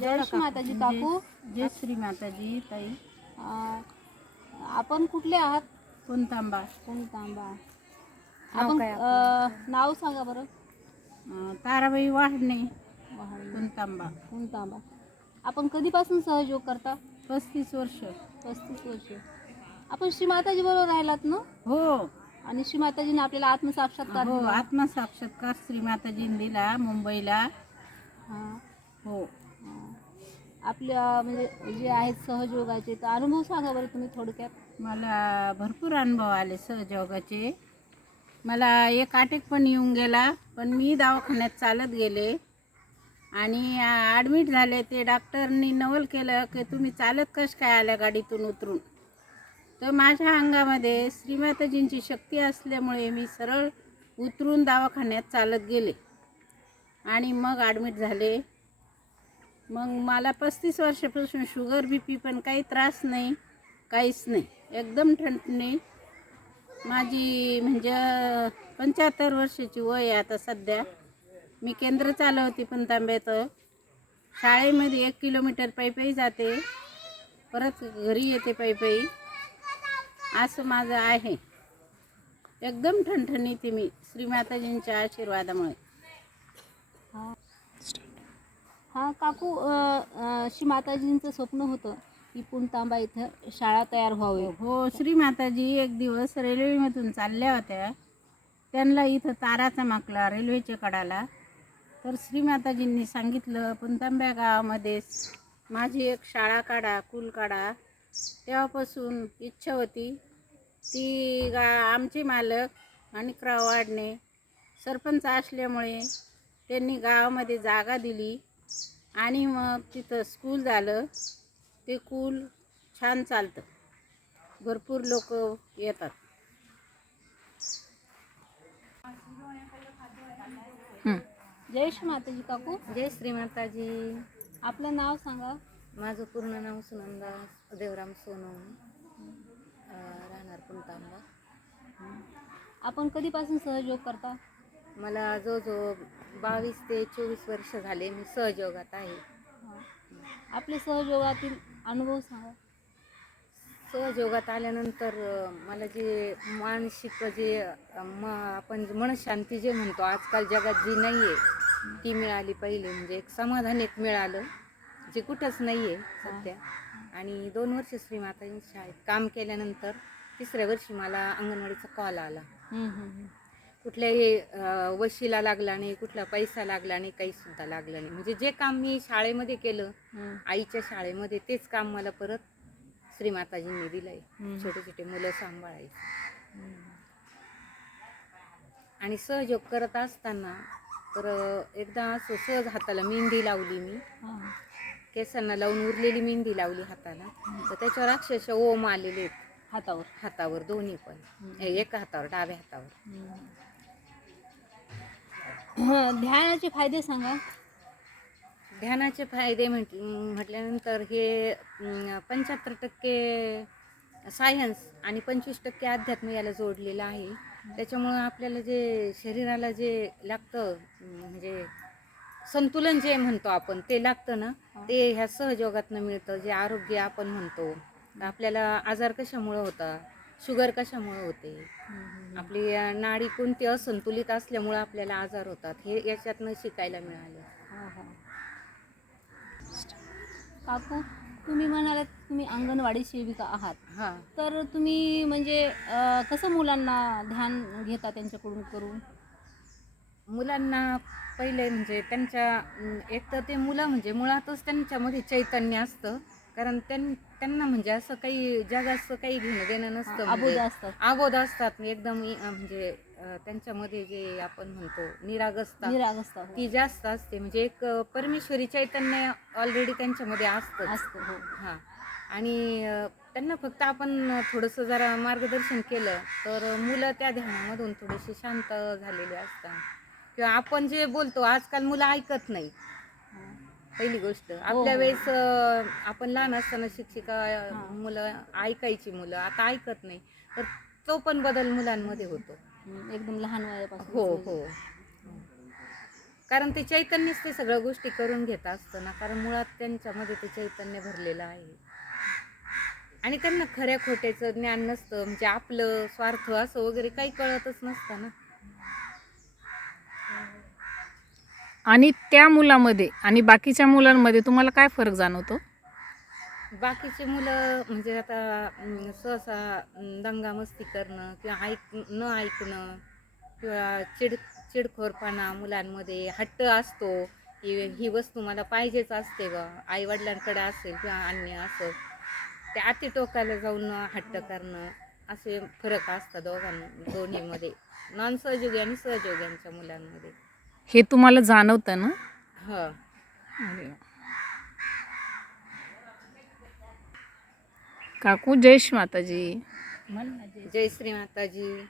जय श्री माताजी काकू. जय श्री माताजी ताई. आपण कुठले आहात? कोणतांबा तांबा आपण अं, नाव सांगा बरं. अं, ताराबाई वाढणे कोणतांबा तांबा आपण कधीपासून सहयोग करता? पस्तीस वर्ष. पस्तीस वर्ष. आपण श्री माताजी बरोबर राहिलात ना? हो. आणि श्री माताजीने आपल्याला आत्मसाक्षात्कार हो दिला. आत्मसाक्षात्कार श्री माताजीने दिला मुंबईला. हां. हो. आपल्या म्हणजे जे आहेत सहयोगाचे तर अनुभव सांगा बरं तुम्ही थोडक्यात. मला भरपूर अनुभव आले सहयोगाचे मला एक आटेक पण येऊन गेला पण मी दवाखान्यात चालत गेले. आणि ॲडमिट झाले ते डॉक्टरनी नवल केलं की तुम्ही चालत कश काय आल्या गाडीतून उतरून? तर माझ्या अंगामध्ये श्रीमाताजींची शक्ती असल्यामुळे मी सरळ उतरून दवाखान्यात चालत गेले. आणि मग ॲडमिट झाले. मग मला पस्तीस वर्षापासून शुगर बी पी पण काही त्रास नाही काहीच नाही. एकदम ठणठणी. माझी म्हणजे पंच्याहत्तर वर्षाची वय आहे आता सध्या. मी केंद्र चालवते पण तांब्याचं. शाळेमध्ये एक किलोमीटर पायी जाते. परत घरी येते पायी असं माझं आहे. एकदम ठणठणीत मी श्रीमाताजींच्या आशीर्वादामुळे हां हा काकू श्री माताजींचं स्वप्न होतं की पुणतांबा इथं शाळा तयार व्हावी. हो श्रीमाताजी एक दिवस रेल्वेमधून चालल्या होत्या. त्यांना इथं तारा चमकला रेल्वेच्या कडाला. तर श्रीमाताजींनी सांगितलं पुणतांब्या गावामध्ये माझी एक शाळा काढा कुल काढा. तेव्हापासून इच्छा होती ती गा आमचे मालक माणिकराव वाडणे सरपंच असल्यामुळे त्यांनी गावामध्ये जागा दिली. आणि मग तिथं स्कूल झालं. ते कूल छान चालतं. भरपूर लोक येतात. जय श्री माताजी काकू. जय श्री माताजी. आपलं नाव सांगा. माझं पूर्ण नाव सुनंदा देवराम अं, राहणार पुणतांबा आपण कधीपासून सहयोग करता? मला जो जो बावीस ते चोवीस वर्ष झाले मी सहयोगात आहे. आपले सहयोगातील अनुभव सांगा. सहयोगात आल्यानंतर मला जे मानसिक जे म आपण मनशांती जे म्हणतो आजकाल जगात जी नाही आहे ती मिळाली पहिले म्हणजे एक समाधान एक मिळालं जे कुठंच नाही आहे सध्या आणि दोन वर्ष श्रीमाताजी शाळेत काम केल्यानंतर तिसऱ्या वर्षी मला अंगणवाडीचा कॉल आला. कुठल्याही वशीला लागला नाही कुठला पैसा लागला नाही काही सुद्धा लागलं नाही. म्हणजे जे काम मी शाळेमध्ये केलं आईच्या शाळेमध्ये तेच काम मला परत श्रीमाताजींनी दिलंय. छोटे छोटे मुलं सांभाळायचे. आणि सहयोग करत असताना तर एकदा असं सहज हाताला मेहंदी लावली मी. केसांना लावून उरलेली मेहंदी लावली हाताला. तर त्याच्यावर अक्षरशः ओम आलेले आहेत. हातावर. हातावर दोन्ही पण. एका हातावर डाव्या हातावर. ध्यानाचे फायदे सांगा. ध्यानाचे फायदे म्हट म्हटल्यानंतर हे पंच्याहत्तर टक्के सायन्स आणि पंचवीस टक्के अध्यात्म याला जोडलेलं आहे. त्याच्यामुळं आपल्याला जे शरीराला जे लागतं म्हणजे संतुलन जे म्हणतो आपण ते लागतं ना ते ह्या सहयोगातनं मिळतं जे आरोग्य आपण म्हणतो. आपल्याला आजार कशामुळं होता शुगर कशामुळं होते? आपली नाडी कोणती असंतुलित असल्यामुळं आपल्याला आजार होतात हे याच्यातनं शिकायला मिळालं. काकू तुम्ही म्हणालात तुम्ही अंगणवाडी सेविका आहात. हां. तर तुम्ही म्हणजे अं, कसं मुलांना ध्यान घेता त्यांच्याकडून करून? मुलांना पहिले म्हणजे त्यांच्या अं, एक तर ते मुलं म्हणजे मुळातच त्यांच्यामध्ये चैतन्य असतं. कारण त्यां त्यांना म्हणजे असं काही जगाचं काही घेणं देणं नसतं अबोध म्हणजे असतात. एकदम इ- म्हणजे अं, त्यांच्यामध्ये जे आपण म्हणतो निरागसता निराग असतात ती जास्त असते. म्हणजे एक अं, परमेश्वरी चैतन्य ऑलरेडी त्यांच्यामध्ये असतं असतं हो. हां. आणि अ, त्यांना फक्त आपण थोडंसं जरा मार्गदर्शन केलं तर मुलं त्या ध्यानामधून थोडेसे शांत झालेले असतात. किंवा आपण जे बोलतो आजकाल मुलं ऐकत नाही. पहिली गोष्ट. आपल्या हो. वेळेस अ, आपण लहान असताना शिक्षिका अ, हां. मुलं ऐकायची मुलं. आता ऐकत नाही. तर तो पण बदल मुलांमध्ये होतो. हम्म, एकदम लहान वयापासून हो सहयोग. हो. कारण ते चैतन्यच ते सगळ्या गोष्टी करून घेत असतं ना कारण मुळात त्यांच्यामध्ये ते चैतन्य भरलेलं आहे. आणि त्यांना खऱ्या खोट्याचं ज्ञान नसतं. म्हणजे आपलं स्वार्थ असं वगैरे काही कळतच नसतं ना. आणि त्या मुलामध्ये आणि बाकीच्या मुलांमध्ये तुम्हाला काय फरक जाणवतो? बाकीचे मुलं म्हणजे आता अं, सहसा अं, दंगामस्ती करणं किंवा ऐक न ऐकणं किंवा चिड चिडखोरपणा मुलांमध्ये हट्ट असतो. की ही वस्तू मला पाहिजेच असते बा. आईवडिलांकडे असेल किंवा अन्य असं ते अति टोकाला जाऊन हट्ट करणं असे फरक असतात दोघां दोन्हीमध्ये. नॉन सहयोगी आणि सहयोग्यांच्या मुलांमध्ये. हे तुम्हाला जाणवतं ना? हो. काकू जय श्री माताजी. जय श्री माताजी.